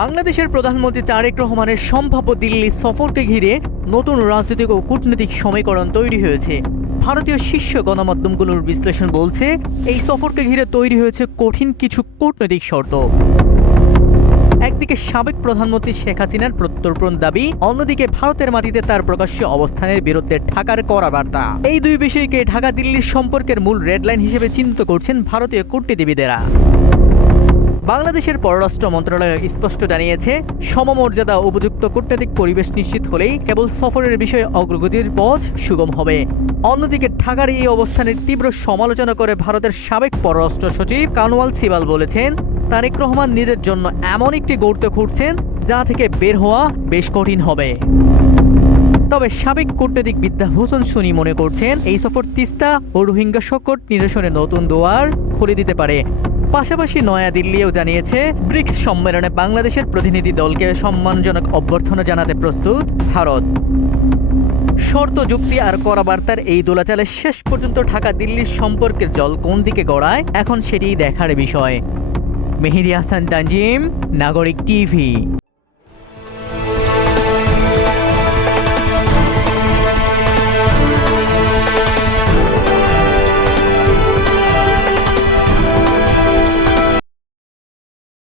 বাংলাদেশের প্রধানমন্ত্রী তারেক রহমানের সম্ভাব্য দিল্লি সফরকে ঘিরে নতুন রাজনৈতিক ও কূটনৈতিক সমীকরণ তৈরি হয়েছে। ভারতীয় শীর্ষ গণমাধ্যমগুলোর বিশ্লেষণ বলছে, এই সফরকে ঘিরে তৈরি হয়েছে কঠিন কিছু কূটনৈতিক শর্ত। একদিকে সাবেক প্রধানমন্ত্রী শেখ হাসিনার প্রত্যর্পণ দাবি, অন্যদিকে ভারতের মাটিতে তার প্রকাশ্য অবস্থানের বিরুদ্ধে ঢাকার কড়া বার্তা। এই দুই বিষয়কে ঢাকা দিল্লির সম্পর্কের মূল রেডলাইন হিসেবে চিহ্নিত করছেন ভারতীয় কূটনীতিবিদেরা। বাংলাদেশের পররাষ্ট্র মন্ত্রণালয় স্পষ্ট জানিয়েছে, সমমর্যাদা উপযুক্ত কূটনৈতিক পরিবেশ নিশ্চিত হলেই কেবল সফরের বিষয়ে অগ্রগতির পথ সুগম হবে। অন্যদিকে ঢাকার এই অবস্থানের তীব্র সমালোচনা করে ভারতের সাবেক পররাষ্ট্র সচিব কানওয়াল সিবাল বলেছেন, তারেক রহমান নিজের জন্য এমন একটি গর্ত খুঁড়ছেন যা থেকে বের হওয়া বেশ কঠিন হবে। তবে সাবেক কূটনীতিক বিদ্যা হোসেন সুনি মনে করছেন, এই সফর তিস্তা ও রোহিঙ্গা সংকট নিরসনে নতুন দুয়ার খুলে দিতে পারে। পাশাপাশি নয়াদিল্লিও জানিয়েছে, ব্রিক্স সম্মেলনে বাংলাদেশের প্রতিনিধি দলকে সম্মানজনক অভ্যর্থনা জানাতে প্রস্তুত ভারত। শর্ত, যুক্তি আর কড়া বার্তার এই দোলাচালে শেষ পর্যন্ত ঢাকা দিল্লির সম্পর্কের জল কোন দিকে গড়ায়, এখন সেটিই দেখার বিষয়। মেহেদী হাসান তানজিম, নাগরিক টিভি।